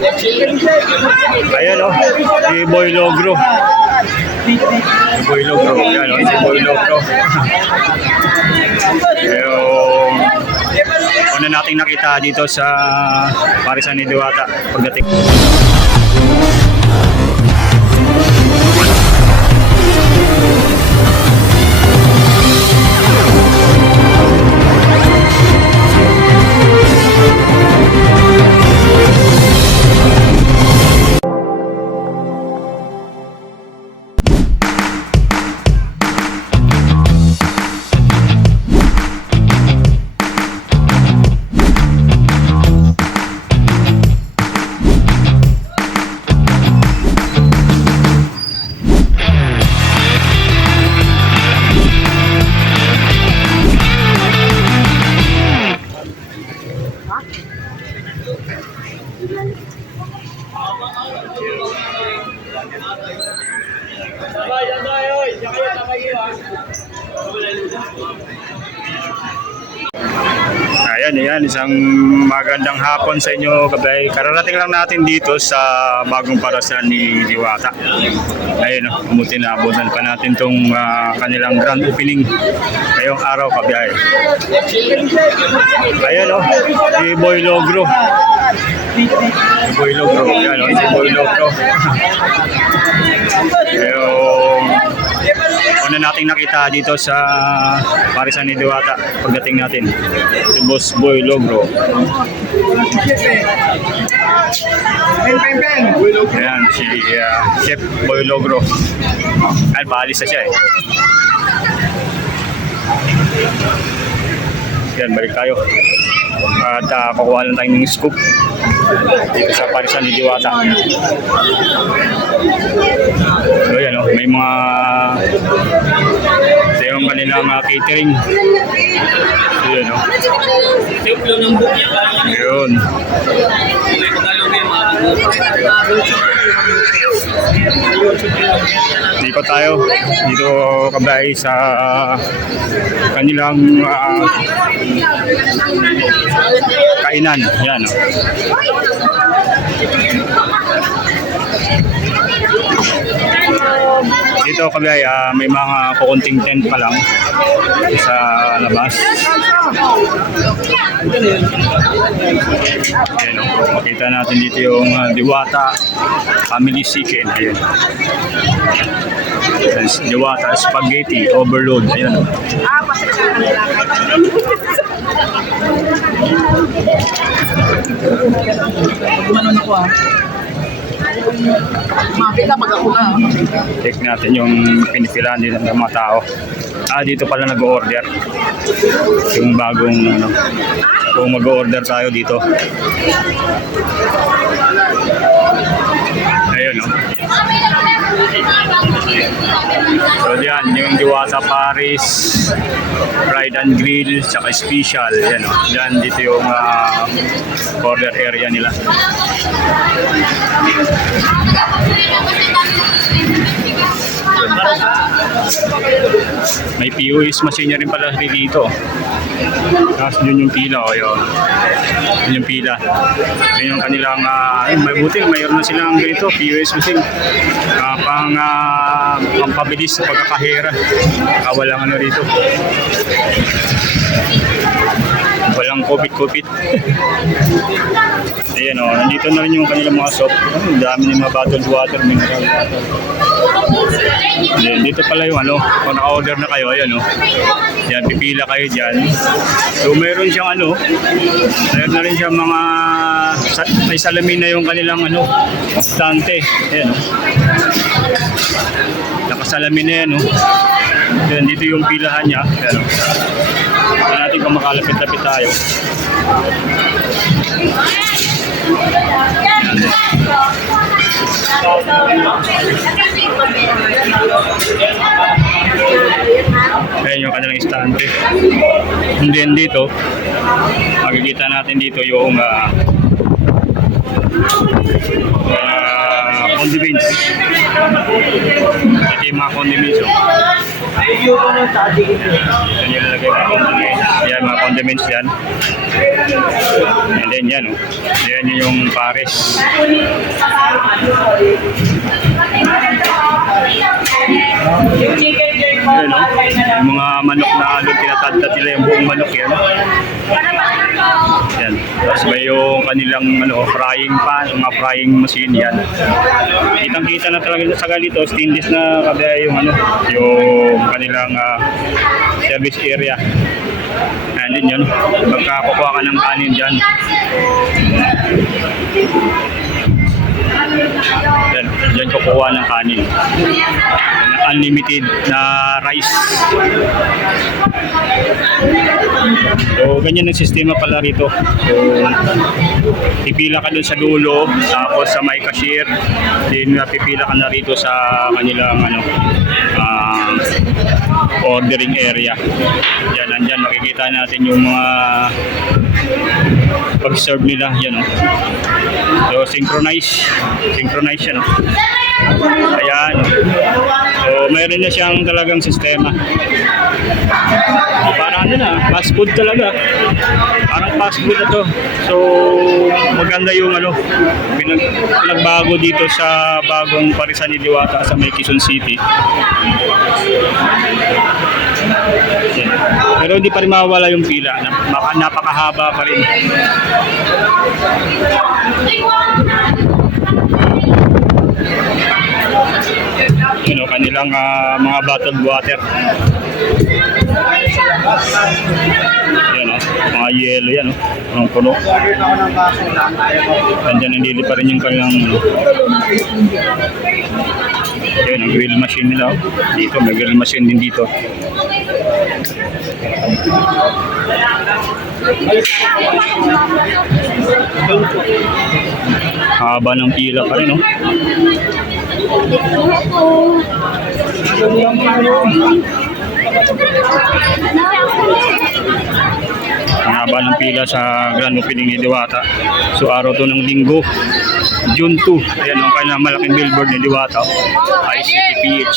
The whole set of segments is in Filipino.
Ayan o, si Boy Logro. Boy Logro, ayan o, si Boy Logro. Yung una nating nakita dito sa Parisan ni Diwata pagdating. Ayan, isang magandang hapon sa inyo, kabay. Kararating lang natin dito sa bagong Parisan ni Diwata. Ayun, umuti na abutan pa natin tong kanilang grand opening ngayong araw, kabay. Ayan si Boy Logro. Boy Logro, ayan si Boy Logro. Una nating nakita dito sa Parisan ni Diwata pagdating natin, si Boss Boy Logro. Ayan si Chef Boy Logro. Ay, paalis na siya eh. Yan, balik tayo at kukuha lang tayo ng scoop dito sa Parisan ni Diwata. So yan may mga ito yung kanilang catering. So yan yun. Dito tayo dito, kabay, sa kanilang kainan. Yan dito, kabay, may mga kukunting tent pa lang sa labas. Ayan, makita natin dito yung Diwata Family Chicken. Ayan. Diwata Spaghetti Overload. Ayan. Makita pag ako na. Check natin yung pinipilaan din ng mga tao. Dito pala nag-order yung bagong kung mag-order tayo dito. Ayun so yan yung Diwata Paris Fried and Grill saka Special. Yan yan dito yung order area nila. May POS machine rin pala dito. Tapos yun yung pila. Yun yung pila. Yun yung kanilang mabuti mayroon na silang ganito POS machine pang pabilis sa pagkakahira. Walang ano dito, walang kopit-kopit. Ayan nandito na rin yung kanilang mga soap. Dami ng mga bottled water, mineral water. Dito pala yung kung naka-order na kayo, ayan yan, pipila kayo dyan. So mayroon siyang mayroon na rin siyang mga may salamin na yung kanilang stante. Ayan nakasalamin na yan Ayan, dito yung pilahan niya. Ayan Ayan natin kung makalapit-lapit tayo. Ayan yung kanilang istante. And then dito, makikita natin dito yung condiments. Ito yung mga condiments. Oh. Yan yung lalagay mga condiments. Yan, mga condiments yan. And then yan, oh. Yan yung pares. Yan, oh. Yung mga manok na tinatadtad nila yung buong manok yan. Yan. Tapos may yung kanilang frying pan, mga frying machine yan. Kitang-kita na talaga sa ganito, stainless na kabaya yung yung kanilang service area. And din yun, pagkakukuha ka ng kanin dyan. Diyan kukuha ng kanin. Unlimited na rice. So, ganyan ang sistema pala rito. So, pipila ka dun sa dulo, tapos sa may cashier, then pipila ka na rito sa kanilang ordering area. Yan, nandyan makikita natin yung mga pag-serve nila. Yan, oh. So, synchronize siya, no? Ayan. So, mayroon na siyang talagang sistema. Parang fast food talaga. Parang fast food na to. So, maganda yung pinagbago dito sa bagong Parisan ni Diwata sa may Quezon City. Yan. Pero hindi pa rin mawala yung pila. Napakahaba pa rin. Kanilang mga bottled water. Yan, mga yelo yan, ang puno. Nandiyan nandili pa rin yung kanilang yan, ang grill machine nila. Dito, may grill machine din dito. Haba ng pila pa rin, no? Ang haba ng pila sa grand opening ni Diwata. So araw to ng linggo, June 2. Ayan ang kailang malaking billboard ni Diwata, ICTPH.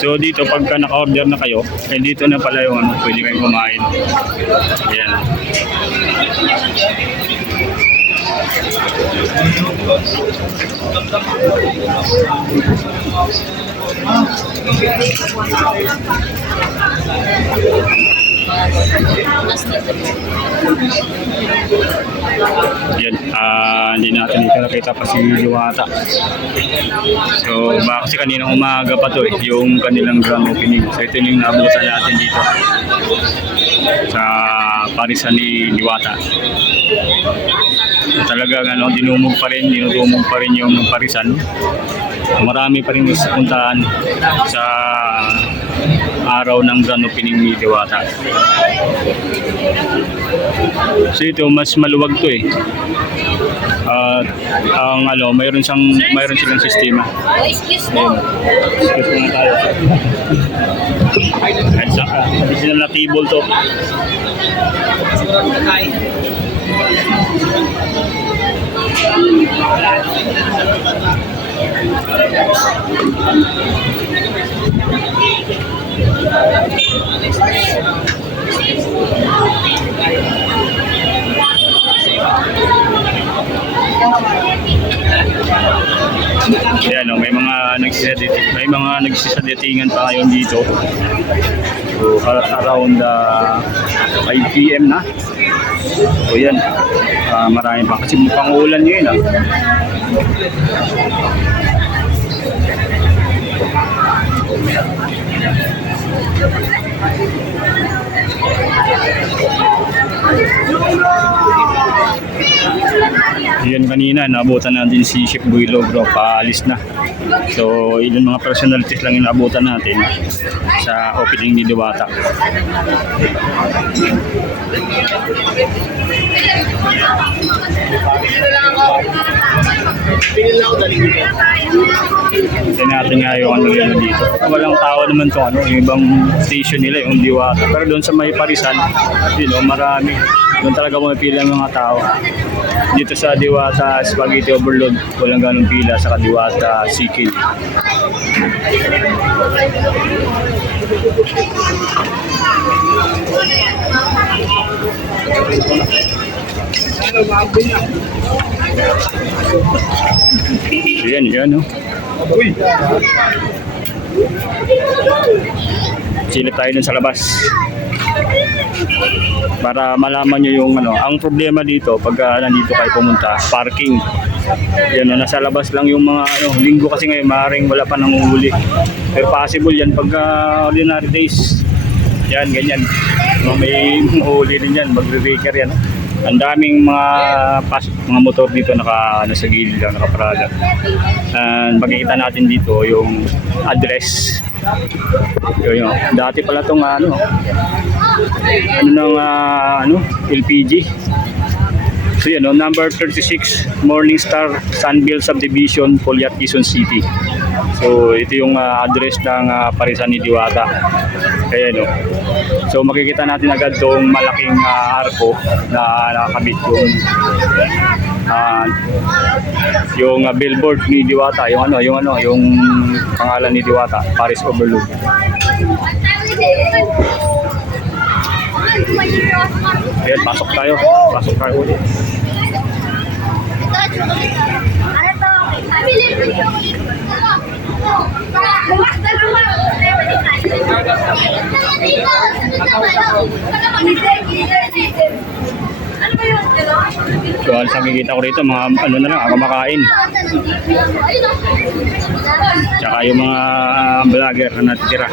So dito pagka naka-order na kayo, dito na pala yung pwede kayong kumain. Ayan. Yan, hindi natin nakita pa si Diwata. So, kasi kaninang umaga pa to yung kanilang grand opening. So, ito yung naabutan natin dito sa Parisan ni Diwata. So, talagang dinudumog pa rin yung Parisan. Marami pa rin puntahan sa araw ng grand opening ni Diwata. So ito mas maluwag to ang mayroon silang sistema. Excuse mo na tayo. Additional na table to. Ayan, may mga nagsisadatingan pa ngayon dito. So around 5 PM na. So yan, marami pa kasi mukhang ulan ngayon. Yan kanina, naabutan natin si Chef Builo, bro, paalis na. So, ilan mga personalities lang yung naabutan natin sa opening ni Diwata. Kasi natin nga yung ano yun dito. Walang tao naman to ano, yung ibang station nila, yung Diwata. Pero doon sa may Parisan, marami. Doon talaga pumipila ng mga tao. Dito sa Diwata Spaghetti Overload, walang ganong pila sa Diwata Sikil. Yan, oh. Silip tayo dun sa labas para malaman nyo yung ano. Ang problema dito pag nandito kayo pumunta, parking. Yan, nasa labas lang yung mga linggo kasi ngayon maaaring wala pa nanguhuli. Pero possible yan pag ordinary days. Yan, ganyan. May huli din yan, magre-breaker yan. Ang daming mga motor dito nasa gilid lang, nakaparada. And makikita natin dito yung address. Yun. Dati pala itong LPG. So yan, number 36 Morningstar Sunville Subdivision, Polyat, Quezon City. So ito yung address ng Parisan ni Diwata. Kaya so makikita natin agad tong malaking arko na nakakabit yung billboard ni Diwata, yung pangalan ni Diwata, Paris Overload. Ayan, pasok tayo ulit. So, alas ang kikita ko rito, mga kumakain. Tsaka yung mga vlogger na natitira.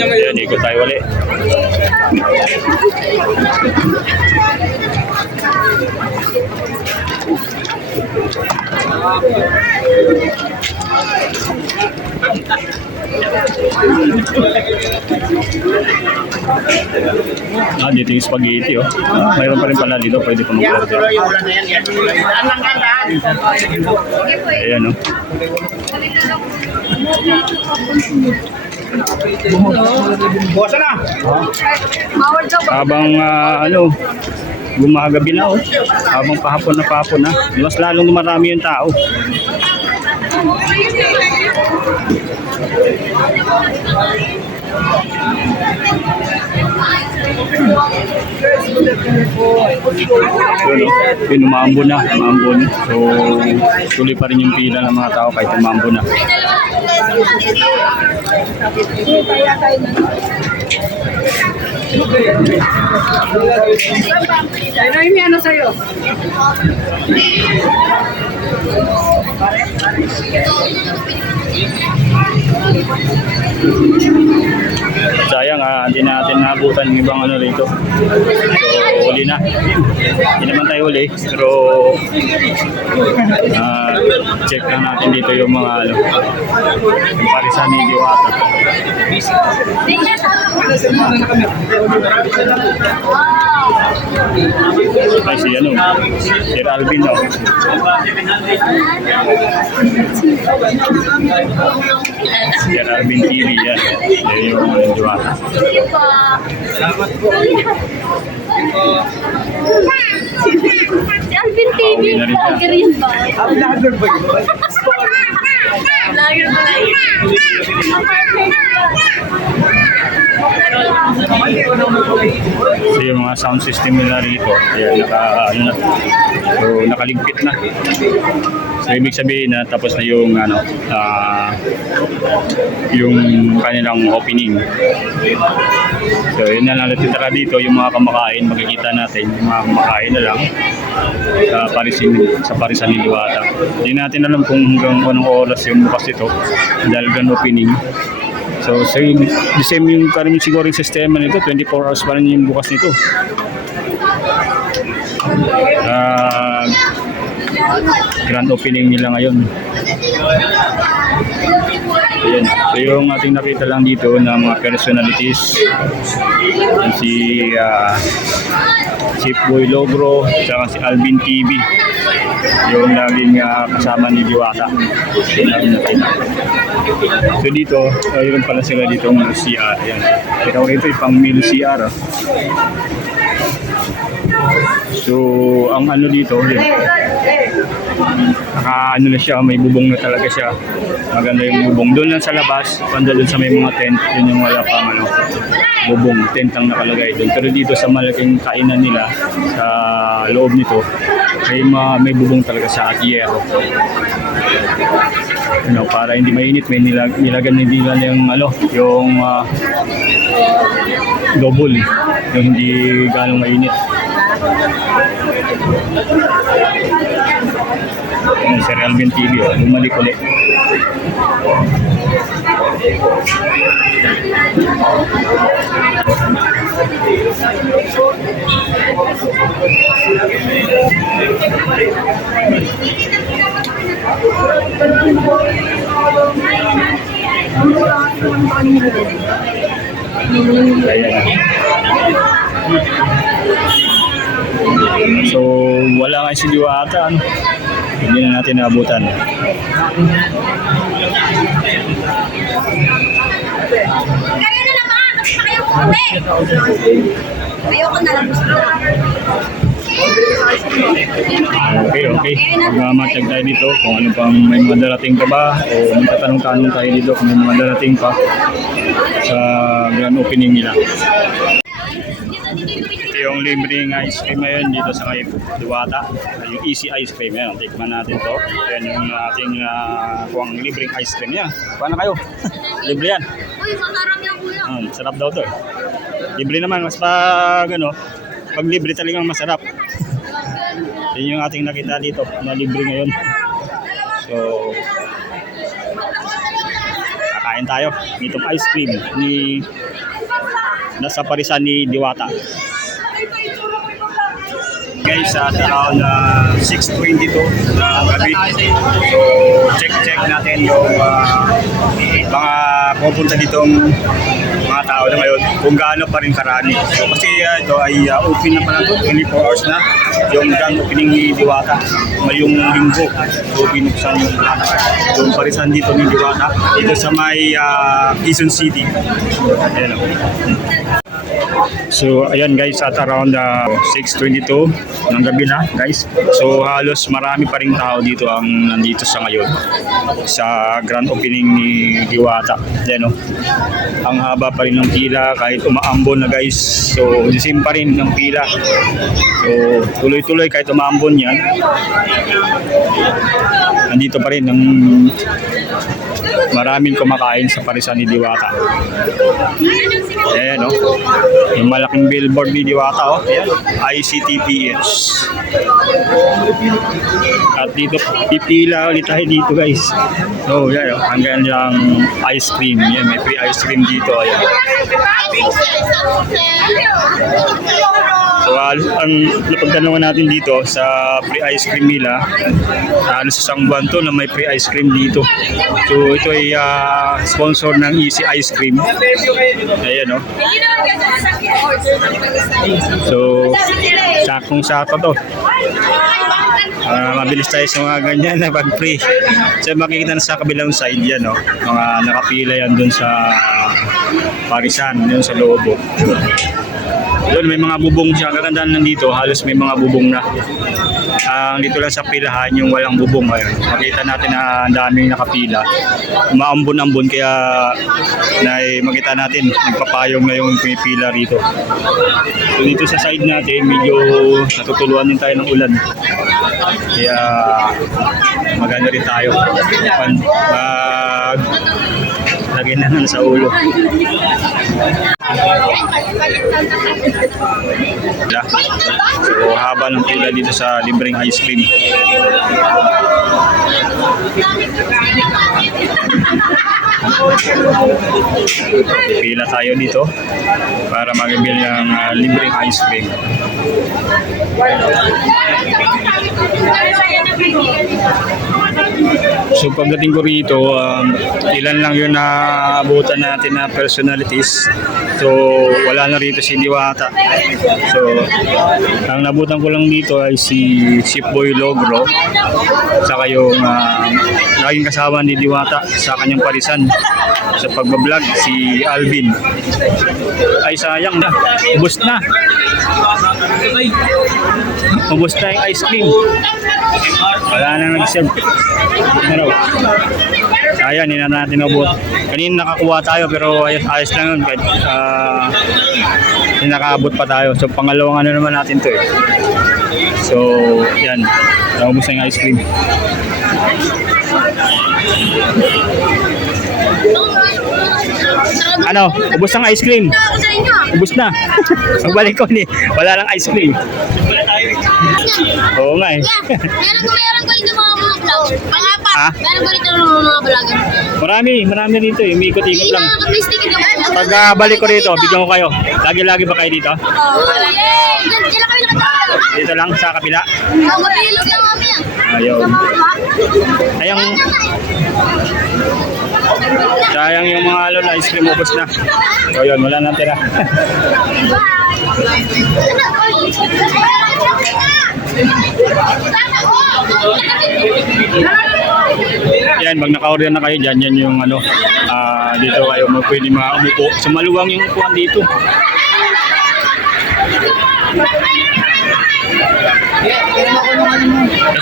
Ayan, ikot tayo ulit. Dito yung spaghetti, oh. Mayroon pa rin pala dito, pwede pa mag-order. Ayan, oh. Habang gumagabi na, oh. Habang pahapon na, mas lalong marami yung tao. Yun, umaambon na. So, tuloy pa rin yung pila ng mga tao kahit umaambon na. Ano yung sa'yo? Sayang, hindi natin nabutan yung ibang rito. So, huli na. Hindi naman tayo huli, pero check lang natin dito yung mga yung Parisan ni Diwata. Ay, si Alvin, no? Si Alvin TV, yan. Yan yung Diwata. Si Alvin TV, vlogger yun ba? Vlogger ba yun? Vlogger ba yun? So yung mga sound system nila rito, ayan, so nakaligpit na. So ibig sabihin na tapos na yung yung kanilang opening. So yun na lang natitira dito, yung mga kumakain, makikita natin yung mga kumakain na lang sa Parisan ni Diwata. Hindi natin alam kung hanggang anong oras yung bukas ito dahil gan opening. So So, the same yung karamihan siguro yung sistema nito, 24 hours pa rin yung bukas nito. Grand opening nila ngayon. Ayan. So yung ating nakita lang dito na mga personalities. Yan si Boy Logro, saka si Alvin TV. Yung laging kasama ni Diwata. Yung laging nakita. So dito, ayun pala sila dito ng CR. Ayan. Ito rito yung pang male CR. So, ang ano dito, yun. Ano na siya, may bubong na talaga siya. Maganda yung bubong. Doon lang sa labas, banda doon sa may mga tent, yun yung wala pang bubong, tent ang nakalagay doon. Pero dito sa malaking kainan nila, sa loob nito, may bubong talaga sa yero. Para hindi mainit, may nilagan nila yung double, yung hindi ganong mainit. Si Alvin TV, bumalik ulit. Ayan. So, wala nga si Diwata. Hindi na natin naabutan. Kayo na naman! Kayo puti! Ayoko na lang. Okay. Magmamatag tayo dito kung ano pang may mga darating pa ba o magtatanong-tanong tayo dito kung may mga darating pa sa grand opening nila. Ito yung libreng ice cream ngayon dito sa kay Diwata, yung easy ice cream. Ayan, tikman natin to. Ayan yung ating kuwang libreng ice cream niya. Kuha na kayo. Libre yan. Uy, masarap yung kuya. Sarap daw to. Libre naman, mas pag libre talagang masarap. Yun yung ating nakita dito na libre ngayon. So, kakain tayo nitong ice cream nasa parisan ni Diwata. Guys, at around 6:22 na gabi. So, check natin yung mga pupunta ditong mga tao na ngayon kung gaano pa rin karami. So, kasi ito ay open na pala ito, 24 hours na yung grand opening ni Diwata ngayong linggo. So, binuksan yung parisan dito ni Diwata dito sa may Quezon City. Ayan. So ayan guys, at around 6:22 ng gabi na guys. So halos marami pa ring tao dito ang nandito sa ngayon sa grand opening ni Diwata. Ayan, ang haba pa rin ng pila kahit umaambon na guys. So the same pa rin ng pila. So tuloy-tuloy kahit umaambon yan. Nandito pa rin ng maraming kumakain sa parisan ni Diwata. Ayan, yung malaking billboard ni Diwata, ayan, ICTPH. At dito, pipila ulit tayo dito guys. So, yan, hanggang lang ice cream. Yan, may free ice cream dito. Ayan. So, ang napagtanungan natin dito sa free ice cream nila, halos isang buwan to na may free ice cream dito. So, ito ay sponsor ng Easy Ice Cream. Ayan, So, sakong-sako to. Mabilis tayo sa mga ganyan na pag free. So, makikita na sa kabilang side yan, mga nakapila yan dun sa parisan, dun sa loob. Doon may mga bubong siya. Kagandahan lang dito, halos may mga bubong na. Dito lang sa pilahan yung walang bubong ngayon. Makita natin na ang daming nakapila. Maambon-ambon kaya makita natin nagpapayong na yung pila rito. So dito sa side natin medyo natutuluan din tayo ng ulan. Kaya maganda rin tayo. Lagyan na lang sa ulo. Wala. So, haba ng pila dito sa libreng ice cream. Pila tayo dito para mag-bili ng libreng ice cream. So pagdating ko rito, ilan lang yung naabutan natin na personalities. So wala na rito si Diwata. So ang nabutan ko lang dito ay si Shipboy Logro, saka yung laging kasama ni Diwata sa kanyang parisan sa pagbablog, si Alvin. Ay sayang na, ubos na. Ubos na yung ice cream. Wala na nag-serve. Ano? Sayang, hindi na natin nabot. Kanina nakakuha tayo pero ayos lang yun. Kahit hindi nakaabot pa tayo. So pangalawang ano naman natin to eh. So yan, naubos na yung ice cream. Ano? Ubos ang ice cream. Ubos na. Pagbalik ko ni, wala lang ice cream. Oo nga eh. Meron ko dito mga vlog. Pang-apat. Ha? Meron ko dito mga vlogger. Marami dito eh. Umikot-ikot lang. Pag balik ko rito, bigyan ko kayo. Lagi-lagi ba kayo dito? Oo, yay! Diyan lang kami nakatawag. Dito lang sa kabila. Mabilog lang kami yan. Ayun. Sayang yung mga ice cream ubos na. So yun, wala na tira. Yan, pag naka-order na kayo dyan, yan yung dito kayo pwede umupo. So maluwang yung upuan dito.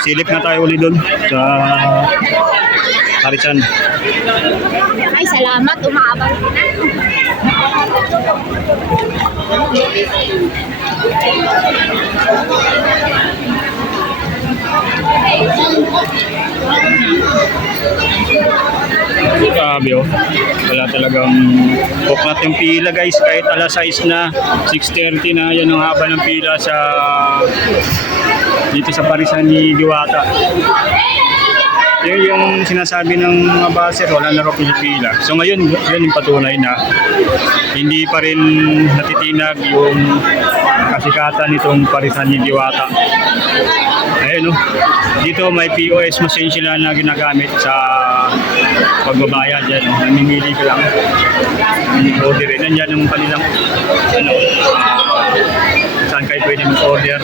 Silip na tayo ulit doon sa Parisan. Ay, salamat. Umaabang na. Grabe oh. Wala talagang buklat yung pila guys. Kahit alas 6 na, 6:30 na, yan ang haba ng pila sa dito sa Parisan ni Diwata. Yun yung sinasabi ng mga baser, wala na raw pila. So ngayon, yun yung patunay na hindi pa rin natitinag yung kasikatan nitong Parisan ni Diwata. Ayun, no? Dito may POS machine sila na ginagamit sa pagbabayad yan. Namimili ka lang. Order rin. Nandiyan ang kanilang saan kayo pwede mag-order.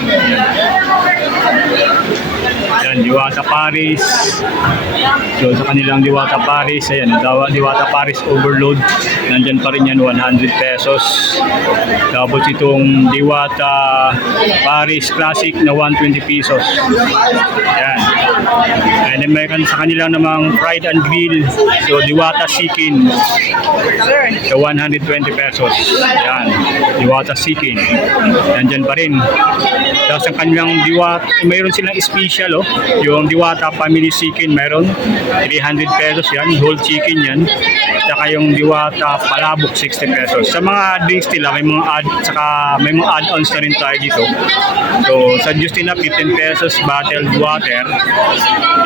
Yan, Diwata Paris. So sa kanilang Diwata Paris, ayan, Diwata Paris Overload. Nandyan pa rin yan, 100 pesos. Tapos itong Diwata Paris Classic na 120 pesos. Yan. And then may sa kanilang namang fried and grill. So Diwata Chicken. So 120 pesos. Yan. Diwata Chicken. Nandyan pa rin. Tapos ang kanilang Diwata, mayroon silang special oh. Yung Diwata Family Chicken mayroon 300 pesos yan, whole chicken yan. Saka yung Diwata Palabok 60 pesos. Sa mga drinks nila may mga may mga add-ons na rin tayo dito. So sa Justina 15 pesos bottled water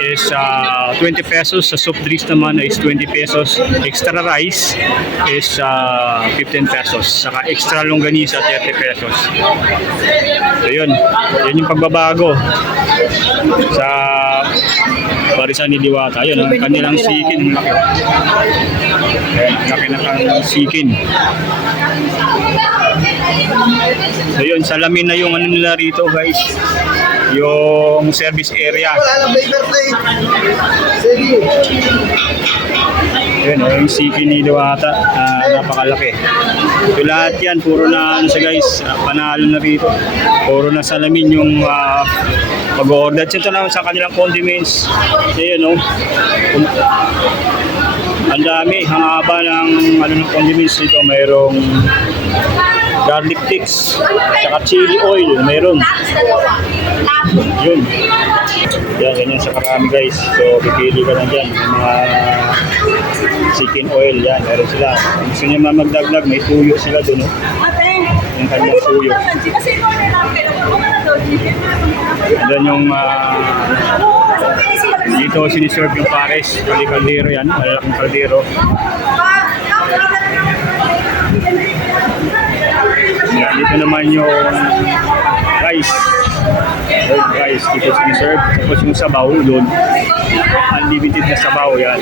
is 20 pesos. Sa soft drinks naman is 20 pesos. Extra rice is 15 pesos. Saka extra longganisa 30 pesos. So yun yung pagbabago sa Parisan ni Diwata. Ayun, ang kanilang chicken. Laki na kanilang chicken. So yun, salamin na yung ano nila rito guys. Yung service area. Yun, yung chicken ni Diwata. Napakalaki. So lahat yan, puro na ano siya guys. Panalo na rito. Puro na salamin yung mag-order. Ito naman sa kanilang condiments. Ayun, no? Ang dami, ang haba ng ng condiments dito. Mayroong garlic sticks, saka chili oil, mayroon. Yun. Yan, ganyan sa karami guys. So, pipili ka na dyan. Mga chicken oil, yan, meron sila. Kung gusto nyo magdagdag, may tuyo sila dun, oh. Yung kanyang tuyo. Then yung dito siniserve yung pares, yung kaldero yan, malalaking kaldero. Yan, dito naman yung rice. Rice, dito siniserve. Tapos yung sabaw doon, unlimited na sabaw yan.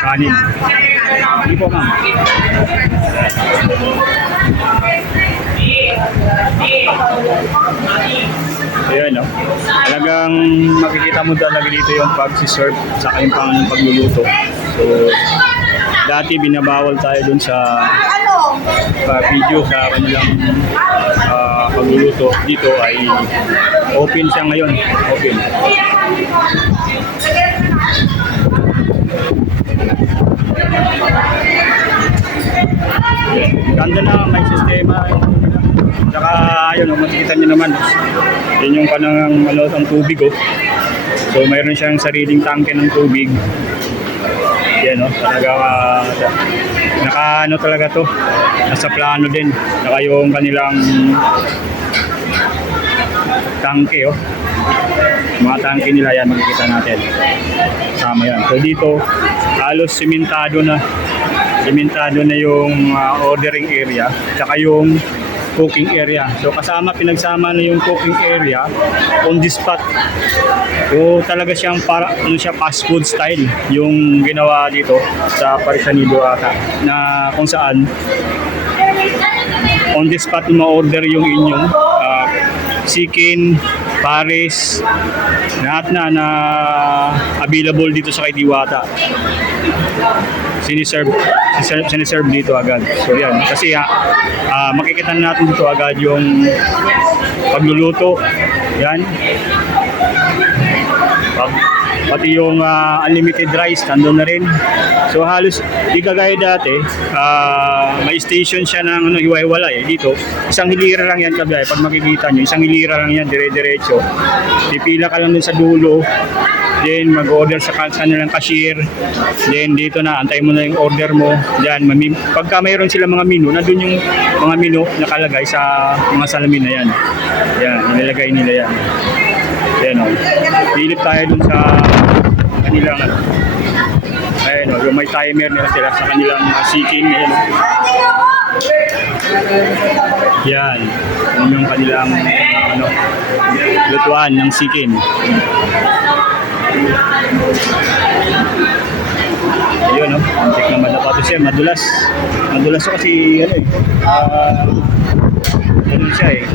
Kanin. Hindi po ma'am. Ayan, no? Talagang makikita mo talaga dito yung pag-serve sa yung pagluluto. So, dati binabawal tayo dun sa video sa kanilang pagluluto. Dito ay open siya ngayon. Open. Ganda na, may sistema. Saka ayun, makikita nyo naman. Yun yung kanang ang tubig, oh. So mayroon siyang sariling tangke ng tubig. Yan, oh, talaga naka ano talaga to. Nasa plano din. Saka yung kanilang tangke, oh. Mga tangke nila yan, makikita natin. Sama yan. So dito, halos simentado na yung ordering area, saka yung cooking area. So pinagsama na yung cooking area on the spot. So talaga siyang para ano siya, fast food style yung ginawa dito sa Parisan Diwata, na kung saan on the spot ma-order yung inyong chicken, pares, lahat na available dito sa kay Diwata. Siniserve dito agad. So yan, kasi makikita natin dito agad yung pagluluto. Yan. Pati yung unlimited rice, nandun na rin. So halos, di kagaya dati, may station siya ng hiwa-hiwala eh. Dito, isang hilira lang yan kabay. Pag makikita nyo, isang hilira lang yan, dire-diretso. Pipila ka lang dun sa dulo. Then mag-order sa kanilang cashier. Then dito na, antay mo na yung order mo. Then pagka mayroon sila mga menu, nandun yung mga menu nakalagay sa mga salamin na yan. Yan, nilalagay nila yan. Yan, o. Pilip tayo dun sa kanilang ayun, o, yung may timer nila sila sa kanilang seeking. Ayan, o. Yan, yung kanilang lutuan ng seeking. Ayun, no? Antik na madapato siya. Madulas siya kasi, ano siya eh.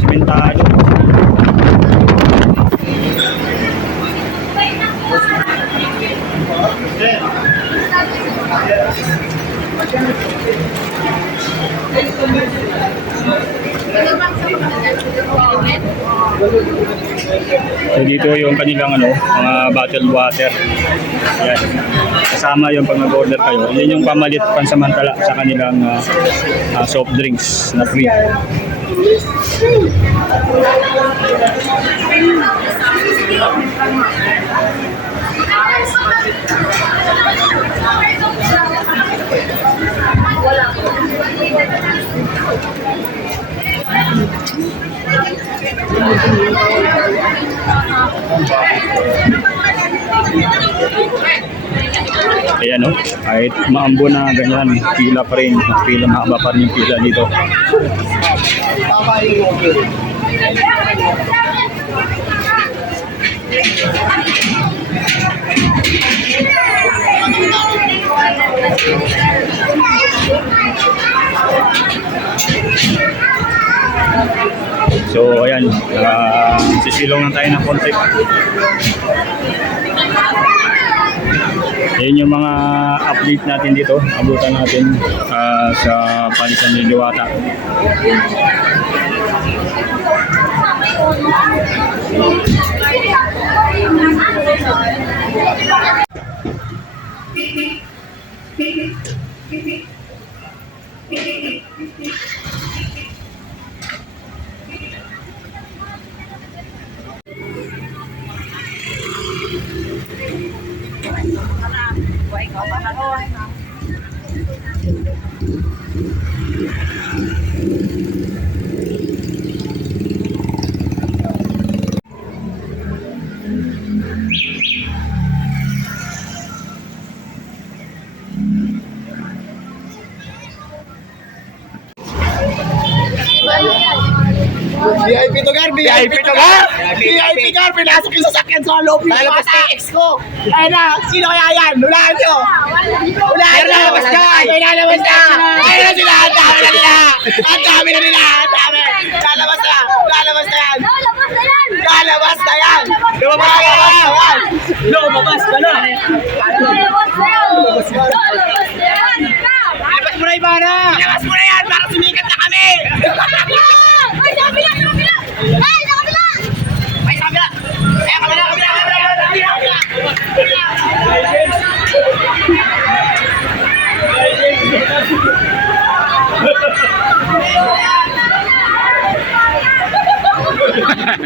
Simentado. So dito yung kanilang mga bottled water. Yan. Kasama yung pag nag-order kayo. Yan yung pamalit pansamantala sa kanilang soft drinks na free. Ayan, no? Kahit maambo na ganyan, pila pa rin. Pila, mahaba pa rin yung pila dito. So ayan, sisilong lang tayo ng konti. Ayan yung mga update natin dito. Abutan natin sa Parisan Diwata. VIP to Gar, VIP to Gar! VIP Gar, pinasok yung sasakyan sa loob yung lalabas na ex ko. Ayun na, sino kaya yan? Hulaan nyo! Hulaan nyo! Lalabas na! May lalabas na! Ayun na sila! Ang dami na nila! Ang dami na nila! Ang dami! Lalabas na! Lalabas na yan! Lalabas na yan! Lalabas na yan! Lumabas na yan! Lumabas ka na! Lalabas na yan! Lalabas na yan! Labas mo na Ibarra! Labas mo na yan! Para sumikat na kami! Ay, sa kabila! Sa kabila! Ay, sa kabila! Ay, sa kabila! Ay, kabila!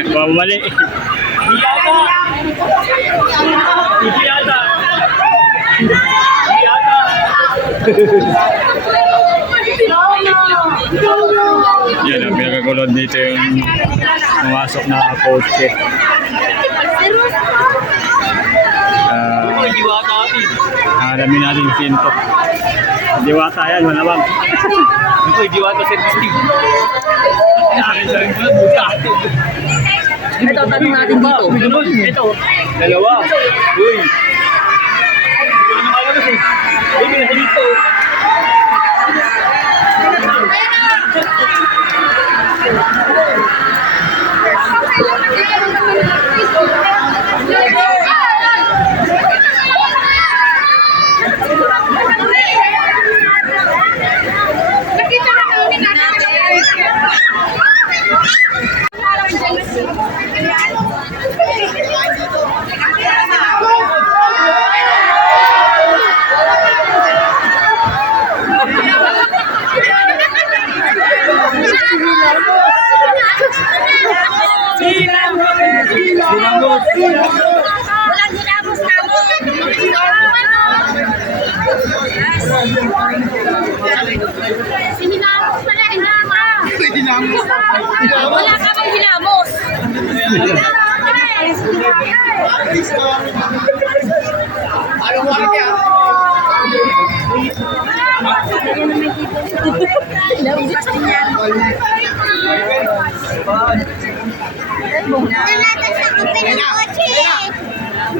Pabali. Yan ang pinagagulod dito yung pumasok na kotse. Alamin natin yung pinto. Diwata yan, manabang. Ito, Diwata Service Team. Ito, tanong natin dito. Ito. Dalawa. Uy. Uy, dito. Nakita na namin Walang ginamos Hinamos pala, hinamos. Wala ka bang hinamos? Anong wala niya?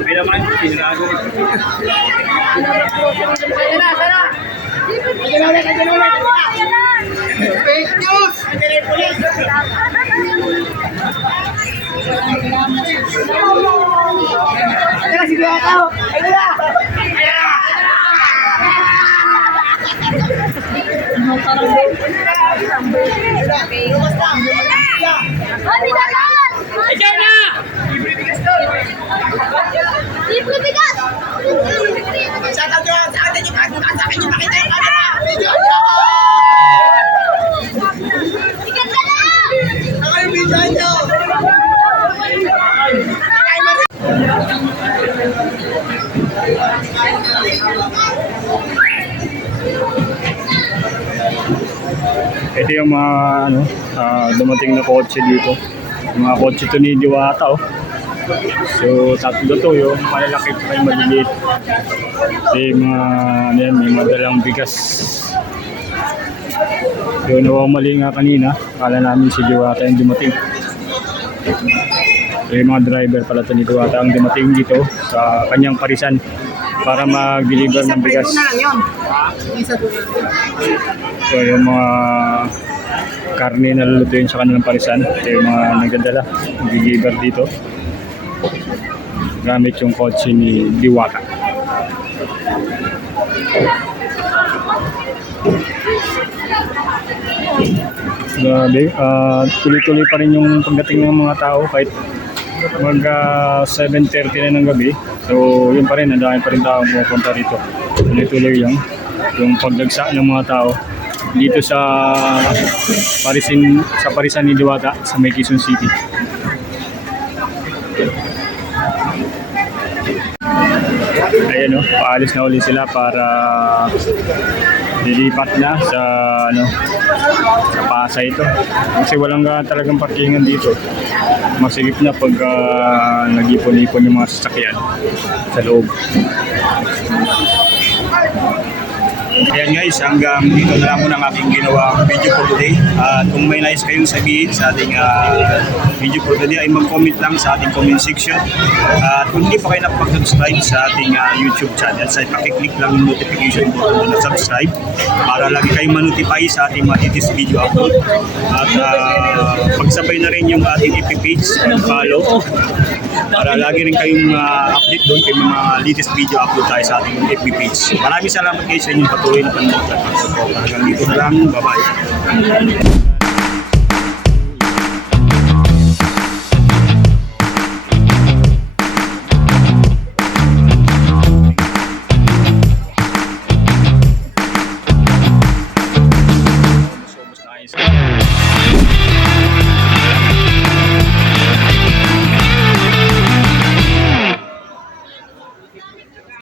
May naman, pinagago. Fake news! Ayun na, sige ako! Ayun na! Mami, dalan! Ikaw na! Libre bigas! Sa akin yung makita yung camera! Video nyo! Bigas ka lang! Ako yung video nyo! Ito yung mga dumating na kotse dito. Yung mga kotse to ni Diwata, oh. So, tatlo to, yung malalaki pa yung maliliit. Yung mga, may madalang bigas. So, nawamali nga kanina. Kala namin si Diwata yung dumating. So, yung mga driver pala to ni Diwata ang dumating dito sa kanyang parisan para mag-deliver ng bigas. So, yung mga karne na lulutuin sa kanilang parisan. Ito yung mga nagdadala, nag-deliver dito. Gamit yung kotse ni Diwata. Grabe, tuloy-tuloy pa rin yung pagdating ng mga tao kahit mag 7:30 na ng gabi. So, yun pa rin, ang dami pa rin tao pupunta rito. Tuloy-tuloy lang yung pagdagsa ng mga tao dito sa parisan ni Diwata sa May Quezon City. Ayan, no, paalis na ulit sila para lilipat na sa sa Pasay ito. Kasi walang talagang parkingan dito. Masigip na pag nag-ipon-ipon yung mga sasakyan sa loob. Ayan guys, hanggang dito na lang muna ang aking ginawang video for today. At kung may nais kayong sabihin sa ating video for today, ay mag-comment lang sa ating comment section. At kung hindi pa kayo nakapag-subscribe sa ating YouTube channel, ay pakiclick lang yung notification button na subscribe para lagi kayong manotify sa ating mga latest video upload. At pagsabay na rin yung ating FB page, follow para lagi rin kayong update doon kay mga latest video upload tayo sa ating FB page. Maraming salamat guys sa inyong patuloy na panonood at pag-support. Hanggang dito na lang. Bye-bye. So, mas nice.